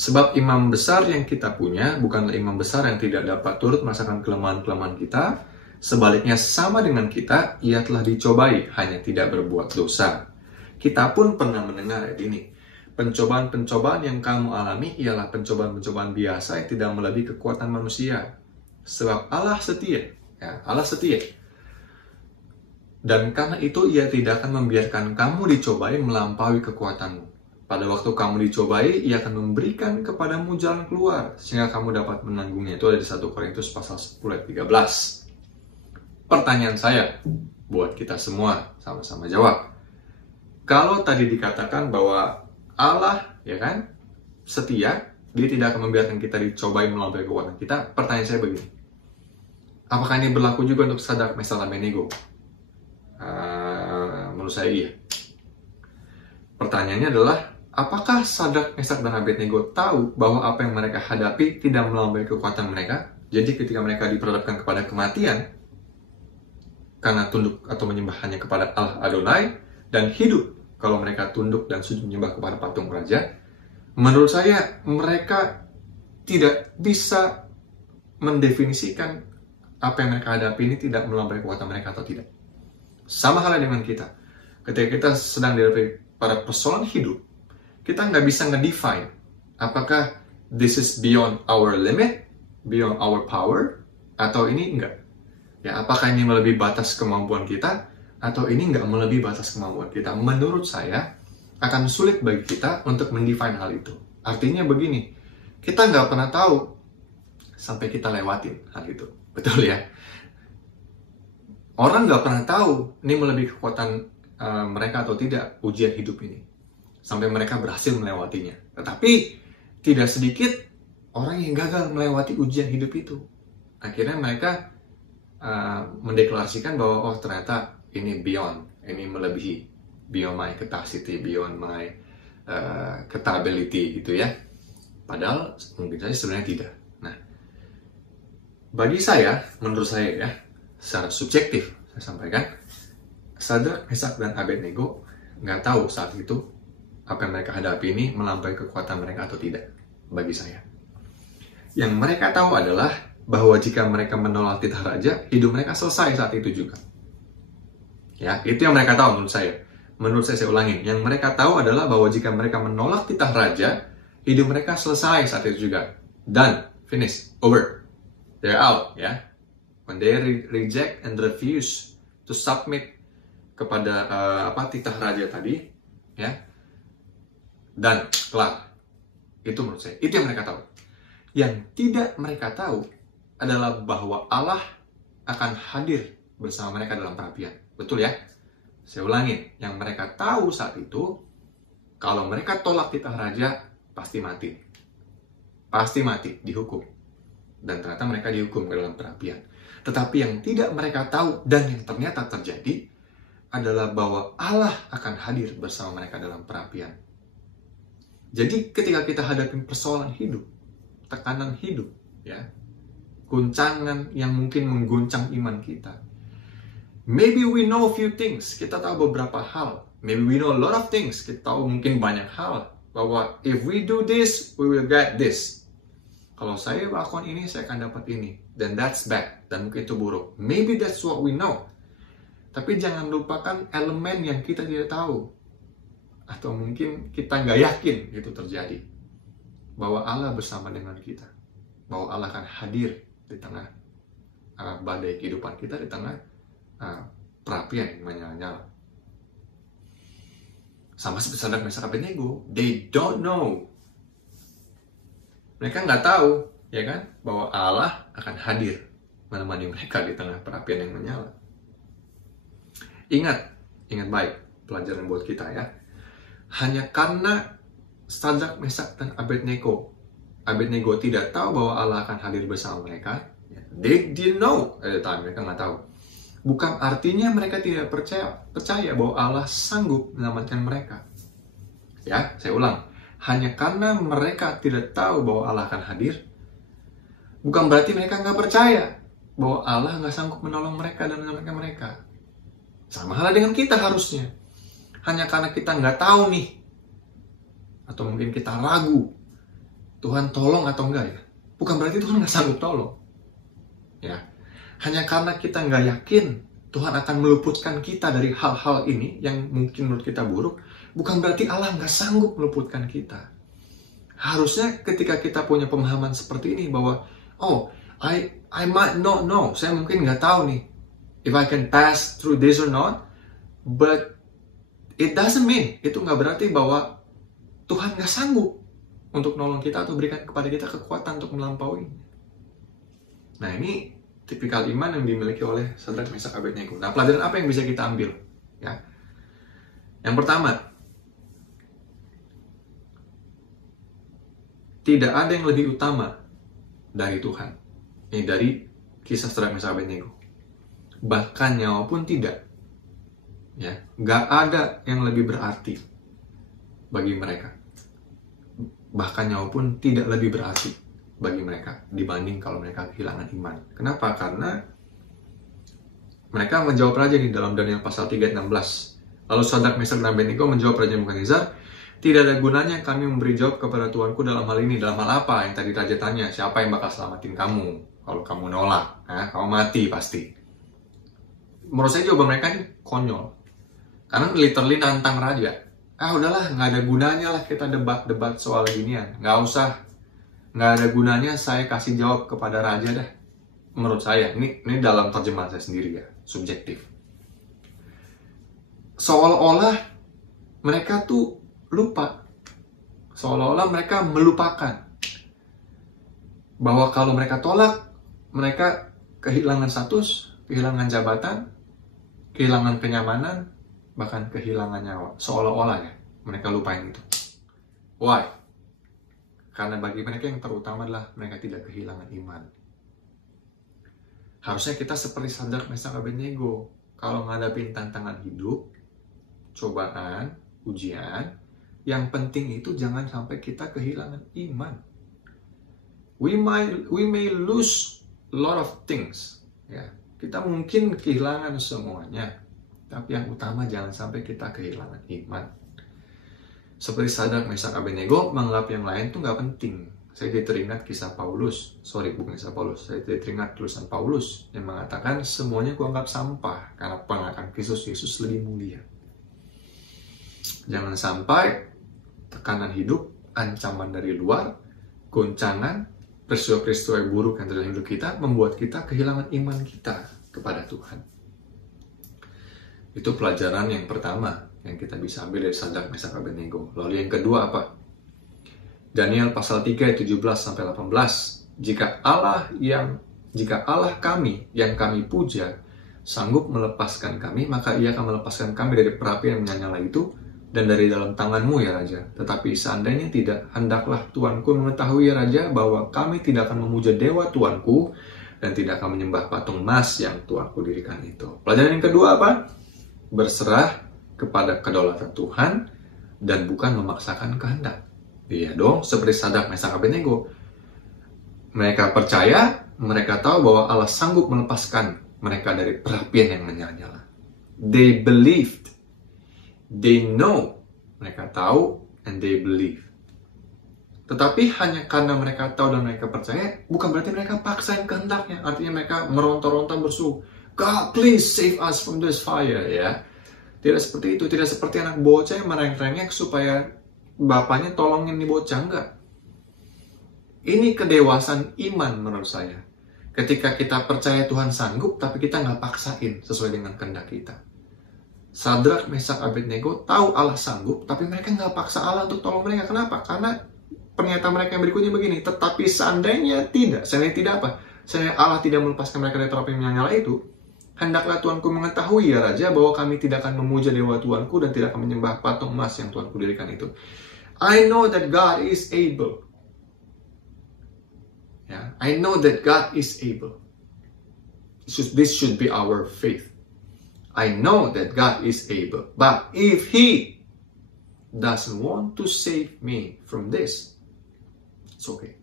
Sebab imam besar yang kita punya bukanlah imam besar yang tidak dapat turut merasakan kelemahan-kelemahan kita. Sebaliknya sama dengan kita, ia telah dicobai, hanya tidak berbuat dosa. Kita pun pernah mendengar ayat ini. Pencobaan-pencobaan yang kamu alami ialah pencobaan-pencobaan biasa yang tidak melebihi kekuatan manusia. Sebab Allah setia, ya, Allah setia. Dan karena itu ia tidak akan membiarkan kamu dicobai melampaui kekuatanmu. Pada waktu kamu dicobai, ia akan memberikan kepadamu jalan keluar, sehingga kamu dapat menanggungnya. Itu ada di 1 Korintus pasal 10 ayat 13. Pertanyaan saya, buat kita semua, sama-sama jawab. Kalau tadi dikatakan bahwa Allah, ya kan, setia, Dia tidak akan membiarkan kita dicobai melampaui kekuatan kita, pertanyaan saya begini. Apakah ini berlaku juga untuk Sadrak, Mesak, Abednego? Menurut saya iya. Pertanyaannya adalah, apakah Sadrak, Mesak, dan Abednego tahu bahwa apa yang mereka hadapi tidak melampaui kekuatan mereka? Jadi ketika mereka diperhadapkan kepada kematian, karena tunduk atau menyembah hanya kepada Allah Adonai, dan hidup kalau mereka tunduk dan sujud menyembah kepada patung raja, menurut saya mereka tidak bisa mendefinisikan apa yang mereka hadapi ini tidak melampaui kekuatan mereka atau tidak. Sama halnya dengan kita. Ketika kita sedang dihadapi pada persoalan hidup, kita nggak bisa ngedefine apakah this is beyond our limit, beyond our power, atau ini enggak. Ya, apakah ini melebihi batas kemampuan kita, atau ini nggak melebihi batas kemampuan kita. Menurut saya, akan sulit bagi kita untuk mendefine hal itu. Artinya begini, kita nggak pernah tahu sampai kita lewatin hal itu. Betul ya? Orang nggak pernah tahu ini melebihi kekuatan mereka atau tidak ujian hidup ini. Sampai mereka berhasil melewatinya. Tetapi tidak sedikit orang yang gagal melewati ujian hidup itu. Akhirnya mereka mendeklarasikan bahwa oh ternyata ini beyond, ini melebihi, beyond my capacity, beyond my capability gitu ya. Padahal mungkin saja sebenarnya tidak. Nah, bagi saya, menurut saya ya, secara subjektif saya sampaikan, Sadrak, Mesak, dan Abednego nggak tahu saat itu apa yang mereka hadapi ini melampaui kekuatan mereka atau tidak. Bagi saya, yang mereka tahu adalah bahwa jika mereka menolak titah raja, hidup mereka selesai saat itu juga. Ya, itu yang mereka tahu menurut saya. Menurut saya ulangin. Yang mereka tahu adalah bahwa jika mereka menolak titah raja, hidup mereka selesai saat itu juga. Done. Finish. Over. They're out. Ya. When they reject and refuse to submit kepada titah raja tadi, ya, dan kelar. Itu menurut saya. Itu yang mereka tahu. Yang tidak mereka tahu adalah bahwa Allah akan hadir bersama mereka dalam perapian. Betul ya? Saya ulangin. Yang mereka tahu saat itu, kalau mereka tolak titah raja, pasti mati. Pasti mati, dihukum. Dan ternyata mereka dihukum ke dalam perapian. Tetapi yang tidak mereka tahu, dan yang ternyata terjadi, adalah bahwa Allah akan hadir bersama mereka dalam perapian. Jadi ketika kita hadapi persoalan hidup, tekanan hidup, ya, guncangan yang mungkin mengguncang iman kita, maybe we know a few things, kita tahu beberapa hal. Maybe we know a lot of things, kita tahu mungkin banyak hal. Bahwa if we do this, we will get this. Kalau saya lakukan ini, saya akan dapat ini. Then that's bad, dan mungkin itu buruk. Maybe that's what we know. Tapi jangan lupakan elemen yang kita tidak tahu. Atau mungkin kita nggak yakin itu terjadi. Bahwa Allah bersama dengan kita. Bahwa Allah akan hadir di tengah badai kehidupan kita, di tengah perapian yang menyala-nyala. Sama seperti Sadrak, Mesak, Abednego, they don't know. Mereka nggak tahu ya kan? Bahwa Allah akan hadir menemani mereka di tengah perapian yang menyala. Ingat baik pelajaran buat kita ya. Hanya karena Sadrak, Mesak, dan Abednego tidak tahu bahwa Allah akan hadir bersama mereka. They didn't know at the time, mereka nggak tahu. Bukan artinya mereka tidak percaya bahwa Allah sanggup menyelamatkan mereka. Ya, saya ulang. Hanya karena mereka tidak tahu bahwa Allah akan hadir, bukan berarti mereka nggak percaya bahwa Allah nggak sanggup menolong mereka dan menyelamatkan mereka. Sama halnya dengan kita harusnya. Hanya karena kita nggak tahu nih, atau mungkin kita ragu, Tuhan tolong atau enggak ya? Bukan berarti Tuhan nggak sanggup tolong. Ya, hanya karena kita nggak yakin Tuhan akan meluputkan kita dari hal-hal ini yang mungkin menurut kita buruk, bukan berarti Allah nggak sanggup meluputkan kita. Harusnya ketika kita punya pemahaman seperti ini bahwa, oh, I might not know, saya mungkin nggak tahu nih, if I can pass through this or not, but it doesn't mean, itu nggak berarti bahwa Tuhan nggak sanggup untuk nolong kita atau berikan kepada kita kekuatan untuk melampaui. Nah, ini tipikal iman yang dimiliki oleh Sadrak, Mesak, Abednego. Nah, pelajaran apa yang bisa kita ambil? Ya. Yang pertama, tidak ada yang lebih utama dari Tuhan. Ini dari kisah Sadrak, Mesak, Abednego. Bahkan nyawa pun tidak. Ya, nggak ada yang lebih berarti bagi mereka. Bahkan nyawa pun tidak lebih berarti bagi mereka dibanding kalau mereka kehilangan iman. Kenapa? Karena mereka menjawab raja nih dalam Daniel pasal 3 ayat 16. Lalu Sadrak, Mesak, dan Abednego menjawab Raja Nebukadnezar, tidak ada gunanya kami memberi jawab kepada Tuanku dalam hal ini. Dalam hal apa? Yang tadi raja tanya, siapa yang bakal selamatin kamu kalau kamu nolak? Kamu mati pasti. Menurut saya jawaban mereka ini konyol. Karena literally nantang raja. Udahlah, nggak ada gunanya lah kita debat soal ginian. Nggak usah. Nggak ada gunanya saya kasih jawab kepada raja dah. Menurut saya, ini dalam terjemahan saya sendiri ya, subjektif. Seolah-olah mereka tuh lupa. Seolah-olah mereka melupakan bahwa kalau mereka tolak, mereka kehilangan status, kehilangan jabatan, kehilangan kenyamanan, bahkan kehilangan nyawa. Seolah-olah ya, mereka lupain itu. Why? Karena bagi mereka yang terutama adalah mereka tidak kehilangan iman. Harusnya kita seperti Sadrak, Mesak, Abednego. Kalau ngadapin tantangan hidup, cobaan, ujian, yang penting itu jangan sampai kita kehilangan iman. We may lose a lot of things. Ya, kita mungkin kehilangan semuanya. Tapi yang utama jangan sampai kita kehilangan iman. Seperti Sadrak, Mesak, Abednego menganggap yang lain tuh nggak penting. Saya jadi teringat kisah Paulus. Bukan kisah Paulus. Saya jadi teringat tulisan Paulus yang mengatakan semuanya kuanggap sampah karena pengakuan Kristus Yesus lebih mulia. Jangan sampai tekanan hidup, ancaman dari luar, goncangan, peristiwa-peristiwa yang buruk yang terjadi dalam hidup kita membuat kita kehilangan iman kita kepada Tuhan. Itu pelajaran yang pertama yang kita bisa ambil dari Sadrak, Mesak, Abednego. Lalu yang kedua apa? Daniel pasal 3 ayat 17-18. Jika Allah kami yang kami puja sanggup melepaskan kami, maka ia akan melepaskan kami dari perapian yang menyala itu dan dari dalam tanganmu ya Raja. Tetapi seandainya tidak, hendaklah Tuanku mengetahui ya Raja bahwa kami tidak akan memuja dewa Tuanku dan tidak akan menyembah patung emas yang Tuanku dirikan itu. Pelajaran yang kedua apa? Berserah kepada kedaulatan Tuhan dan bukan memaksakan kehendak. Iya dong, seperti Sadrak, Mesak, Abednego. Mereka percaya, mereka tahu bahwa Allah sanggup melepaskan mereka dari perapian yang menyala-nyala. They believed. They know. Mereka tahu and they believe. Tetapi hanya karena mereka tahu dan mereka percaya, bukan berarti mereka paksain kehendaknya. Artinya mereka meronta-ronta berseru, God please save us from this fire, ya. Tidak seperti itu, tidak seperti anak bocah yang merengek-rengek supaya bapaknya tolongin nih bocah, enggak. Ini kedewasaan iman menurut saya. Ketika kita percaya Tuhan sanggup, tapi kita nggak paksain sesuai dengan kehendak kita. Sadrak, Mesak, Abednego tahu Allah sanggup, tapi mereka nggak paksa Allah untuk tolong mereka. Kenapa? Karena pernyataan mereka yang berikutnya begini, tetapi seandainya tidak apa? Seandainya Allah tidak melepaskan mereka dari terapi yang menyala itu, hendaklah Tuanku mengetahui ya Raja, bahwa kami tidak akan memuja dewa Tuanku dan tidak akan menyembah patung emas yang Tuanku dirikan itu. I know that God is able. Ya, I know that God is able. This should be our faith. I know that God is able. But if He doesn't want to save me from this, it's okay.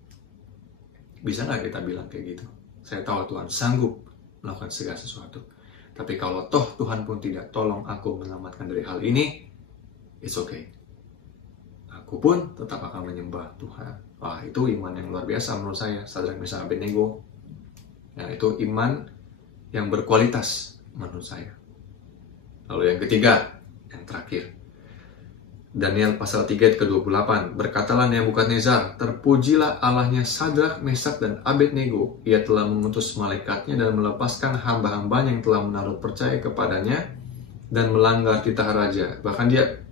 Bisa nggak kita bilang kayak gitu? Saya tahu Tuhan sanggup melakukan segala sesuatu. Tapi kalau toh Tuhan pun tidak tolong aku menyelamatkan dari hal ini, it's okay. Aku pun tetap akan menyembah Tuhan. Wah, itu iman yang luar biasa menurut saya. Sadrak, Mesak, Abednego. Ya, itu iman yang berkualitas menurut saya. Lalu yang ketiga, yang terakhir. Daniel pasal 3 ayat ke-28. Berkatalah Nebukadnezar, terpujilah Allahnya Sadrak, Mesak, dan Abednego. Ia telah mengutus malaikatnya dan melepaskan hamba-hambanya yang telah menaruh percaya kepadanya dan melanggar titah raja. Bahkan dia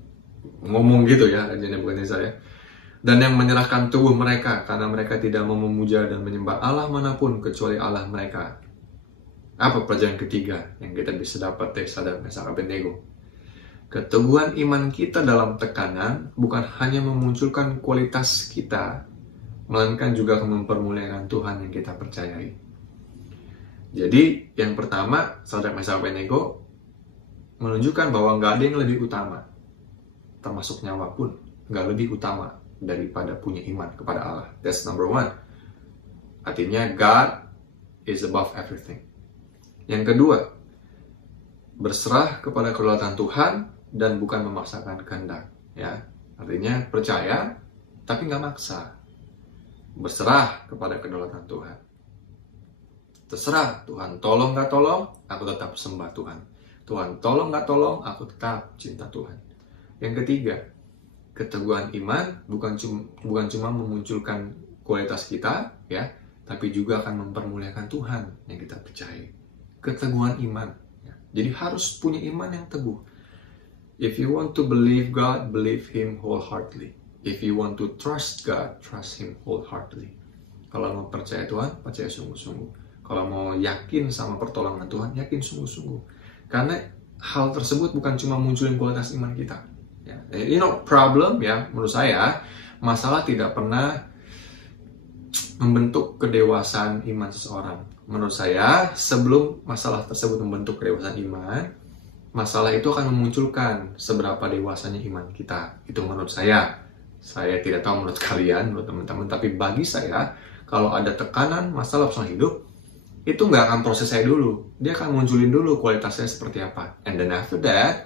ngomong gitu ya, Raja Nebukadnezar ya. Dan yang menyerahkan tubuh mereka karena mereka tidak mau memuja dan menyembah Allah manapun kecuali Allah mereka. Apa pelajaran ketiga yang kita bisa dapat dari Sadrak, Mesak, Abednego? Keteguhan iman kita dalam tekanan bukan hanya memunculkan kualitas kita, melainkan juga akan mempermuliakan Tuhan yang kita percayai. Jadi, yang pertama, Sadrak, Mesak, Abednego menunjukkan bahwa nggak ada yang lebih utama, termasuk nyawa pun, nggak lebih utama daripada punya iman kepada Allah. That's number one. Artinya, God is above everything. Yang kedua, berserah kepada kedaulatan Tuhan dan bukan memaksakan kehendak, ya. Artinya percaya tapi nggak maksa. Berserah kepada kedaulatan Tuhan. Terserah Tuhan tolong nggak tolong, aku tetap sembah Tuhan. Tuhan tolong nggak tolong, aku tetap cinta Tuhan. Yang ketiga, keteguhan iman bukan cuma memunculkan kualitas kita, ya, tapi juga akan mempermuliakan Tuhan yang kita percaya. Keteguhan iman, ya. Jadi harus punya iman yang teguh. If you want to believe God, believe Him wholeheartedly. If you want to trust God, trust Him wholeheartedly. Kalau mau percaya Tuhan, percaya sungguh-sungguh. Kalau mau yakin sama pertolongan Tuhan, yakin sungguh-sungguh. Karena hal tersebut bukan cuma munculin kualitas iman kita. Ya. Problem ya, menurut saya, masalah tidak pernah membentuk kedewasaan iman seseorang. Menurut saya, sebelum masalah tersebut membentuk kedewasaan iman, masalah itu akan memunculkan seberapa dewasanya iman kita. Itu menurut saya. Saya tidak tahu menurut kalian, menurut teman-teman. Tapi bagi saya, kalau ada tekanan, masalah personal hidup, itu nggak akan proses saya dulu. Dia akan munculin dulu kualitasnya seperti apa. And then after that,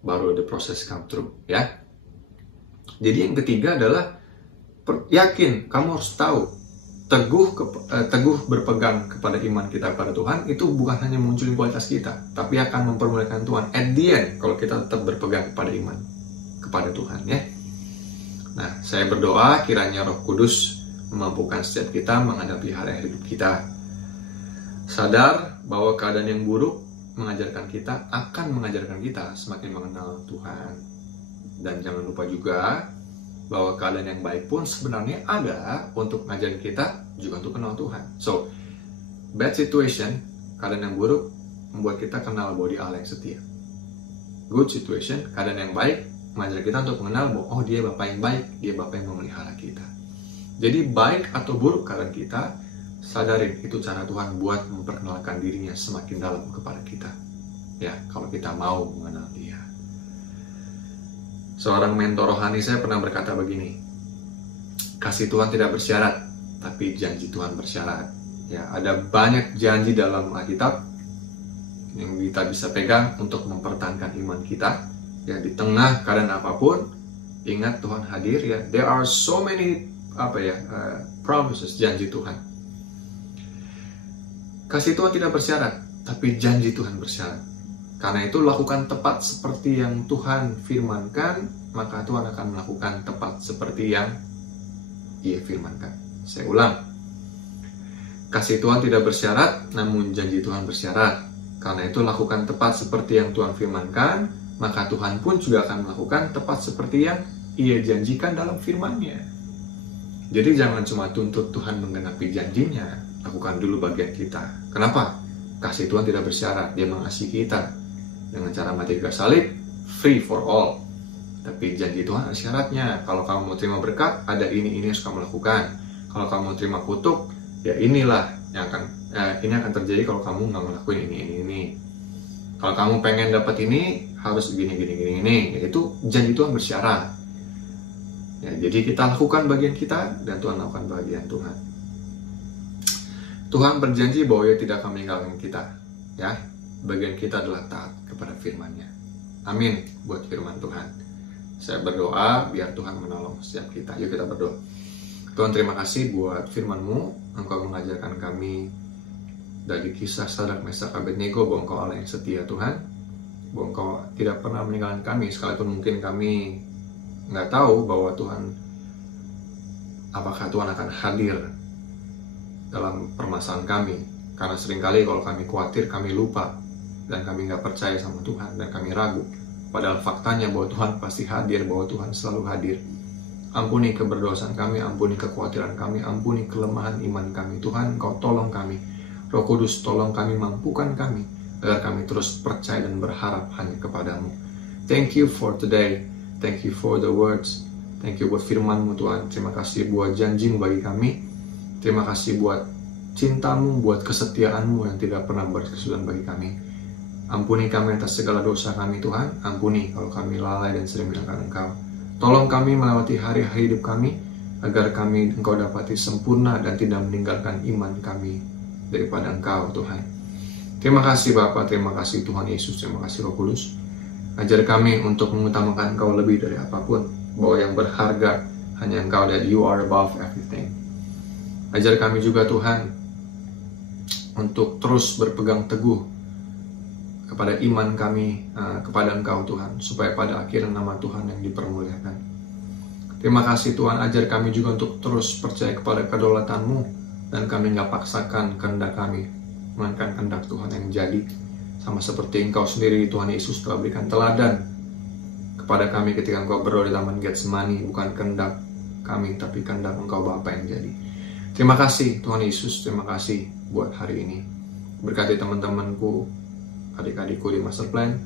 baru the process come through. Ya. Jadi yang ketiga adalah, yakin, kamu harus tahu. Teguh berpegang kepada iman kita kepada Tuhan itu bukan hanya munculin kualitas kita, tapi akan mempermuliakan Tuhan at the end kalau kita tetap berpegang kepada iman kepada Tuhan, ya. Nah, saya berdoa kiranya Roh Kudus memampukan setiap kita menghadapi hari hidup kita, sadar bahwa keadaan yang buruk akan mengajarkan kita semakin mengenal Tuhan. Dan jangan lupa juga bahwa keadaan yang baik pun sebenarnya ada untuk ngajarin kita juga untuk kenal Tuhan. So, bad situation, keadaan yang buruk, membuat kita kenal bahwa dia Allah yang setia. Good situation, keadaan yang baik, mengajar kita untuk mengenal bahwa dia Bapa yang baik, dia Bapa yang memelihara kita. Jadi baik atau buruk keadaan kita, sadarin itu cara Tuhan buat memperkenalkan dirinya semakin dalam kepada kita. Ya, kalau kita mau mengenal dia. Seorang mentor rohani saya pernah berkata begini, kasih Tuhan tidak bersyarat, tapi janji Tuhan bersyarat. Ya, ada banyak janji dalam Alkitab yang kita bisa pegang untuk mempertahankan iman kita. Ya, di tengah keadaan apapun, ingat Tuhan hadir. Ya, there are so many promises, janji Tuhan. Kasih Tuhan tidak bersyarat, tapi janji Tuhan bersyarat. Karena itu lakukan tepat seperti yang Tuhan firmankan, maka Tuhan akan melakukan tepat seperti yang Ia firmankan. Saya ulang. Kasih Tuhan tidak bersyarat, namun janji Tuhan bersyarat. Karena itu lakukan tepat seperti yang Tuhan firmankan, maka Tuhan pun juga akan melakukan tepat seperti yang Ia janjikan dalam firman-Nya. Jadi jangan cuma tuntut Tuhan menggenapi janjinya, lakukan dulu bagian kita. Kenapa? Kasih Tuhan tidak bersyarat, Dia mengasihi kita dengan cara mati kayu salib, free for all. Tapi janji Tuhan ada syaratnya. Kalau kamu mau terima berkat, ada ini harus kamu lakukan. Kalau kamu mau terima kutuk, ya inilah yang ini akan terjadi kalau kamu nggak ngelakuin ini. Kalau kamu pengen dapat ini, harus gini. Itu janji Tuhan bersyarat. Ya, jadi kita lakukan bagian kita dan Tuhan lakukan bagian Tuhan. Tuhan berjanji bahwa Dia tidak akan meninggalkan kita. Ya, bagian kita adalah taat kepada firman-Nya. Amin buat firman Tuhan. Saya berdoa biar Tuhan menolong setiap kita. Yuk kita berdoa. Tuhan, terima kasih buat firman-Mu. Engkau mengajarkan kami dari kisah Sadrak, Mesak, Abednego bahwa Engkau Allah yang setia, Tuhan. Bahwa Engkau tidak pernah meninggalkan kami, sekalipun mungkin kami nggak tahu bahwa Tuhan, apakah Tuhan akan hadir dalam permasalahan kami. Karena seringkali kalau kami khawatir, kami lupa dan kami nggak percaya sama Tuhan dan kami ragu. Padahal faktanya bahwa Tuhan pasti hadir, bahwa Tuhan selalu hadir. Ampuni keberdosaan kami, ampuni kekhawatiran kami, ampuni kelemahan iman kami. Tuhan, Engkau tolong kami. Roh Kudus, tolong kami, mampukan kami agar kami terus percaya dan berharap hanya kepadamu. Thank you for today. Thank you for the words. Thank you buat firman-Mu, Tuhan. Terima kasih buat janji-Mu bagi kami. Terima kasih buat cinta-Mu, buat kesetiaan-Mu yang tidak pernah berkesudahan bagi kami. Ampuni kami atas segala dosa kami, Tuhan. Ampuni kalau kami lalai dan sering meninggalkan Engkau. Tolong kami melewati hari-hari hidup kami, agar kami Engkau dapati sempurna dan tidak meninggalkan iman kami daripada Engkau, Tuhan. Terima kasih Bapa, terima kasih Tuhan Yesus, terima kasih Roh Kudus. Ajar kami untuk mengutamakan Engkau lebih dari apapun, bahwa yang berharga hanya Engkau, that you are above everything. Ajar kami juga Tuhan untuk terus berpegang teguh kepada iman kami kepada Engkau, Tuhan, supaya pada akhirnya nama Tuhan yang dipermuliakan. Terima kasih Tuhan, ajar kami juga untuk terus percaya kepada kedaulatan-Mu dan kami nggak paksakan kehendak kami, melainkan kehendak Tuhan yang jadi. Sama seperti Engkau sendiri, Tuhan Yesus, telah berikan teladan kepada kami ketika Engkau berdoa di Taman Getsemani, bukan kehendak kami, tapi kehendak Engkau Bapa yang jadi. Terima kasih Tuhan Yesus, terima kasih buat hari ini. Berkati teman-temanku, adik-adikku di Master Plan,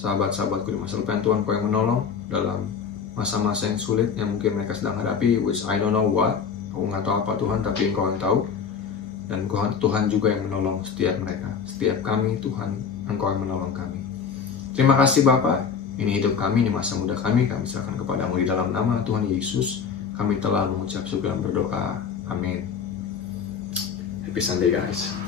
sahabat-sahabatku di Master Plan, Tuhan Kau yang menolong dalam masa-masa yang sulit yang mungkin mereka sedang hadapi, which I don't know what, aku nggak tahu apa Tuhan, tapi Engkau yang tahu. Dan Tuhan juga yang menolong setiap mereka, setiap kami, Tuhan, Engkau yang menolong kami. Terima kasih Bapa, ini hidup kami, ini masa muda kami serahkan kepadamu di dalam nama Tuhan Yesus. Kami telah mengucap syukur dan berdoa. Amin. Happy Sunday guys.